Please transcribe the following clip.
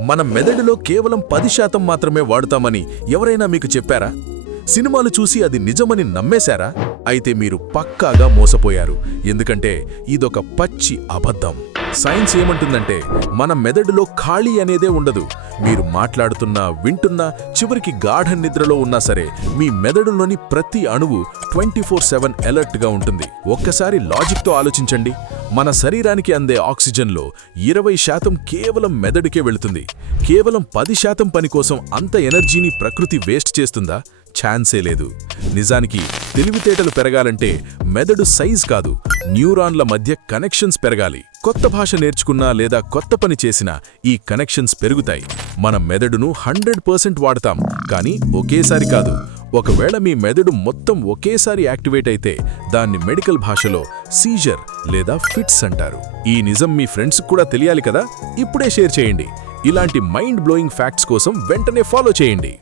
మన మెదడులో కేవలం 10% మాత్రమే వాడుతామని ఎవరైనా మీకు చెప్పారా? సినిమాలు చూసి అది నిజమని నమ్మేశారా? అయితే మీరు పక్కాగా మోసపోయారు. ఎందుకంటే ఇదొక పచ్చి అబద్ధం. సైన్స్ ఏమంటుందంటే మన మెదడులో ఖాళీ అనేదే ఉండదు. మీరు మాట్లాడుతున్నా, వింటున్నా, చివరికి గాఢ నిద్రలో ఉన్నా సరే మీ మెదడులోని ప్రతి అణువు 24/7 అలర్ట్గా ఉంటుంది. ఒక్కసారి లాజిక్తో ఆలోచించండి. మన శరీరానికి అందే ఆక్సిజన్లో 20% కేవలం మెదడుకే వెళుతుంది. కేవలం 10% పని కోసం అంత ఎనర్జీని ప్రకృతి వేస్ట్ చేస్తుందా? ఛాన్సే లేదు. నిజానికి తెలివితేటలు పెరగాలంటే మెదడు సైజ్ కాదు, న్యూరాన్ల మధ్య కనెక్షన్స్ పెరగాలి. కొత్త భాష నేర్చుకున్నా లేదా కొత్త పని చేసినా ఈ కనెక్షన్స్ పెరుగుతాయి. మన మెదడును 100% వాడతాం, కానీ ఒకేసారి కాదు. ఒకవేళ మీ మెదడు మొత్తం ఒకేసారి యాక్టివేట్ అయితే దాన్ని మెడికల్ భాషలో సీజర్ లేదా ఫిట్స్ అంటారు. ఈ నిజం మీ ఫ్రెండ్స్కి కూడా తెలియాలి కదా? ఇప్పుడే షేర్ చేయండి. ఇలాంటి మైండ్ బ్లోయింగ్ ఫ్యాక్ట్స్ కోసం వెంటనే ఫాలో చేయండి.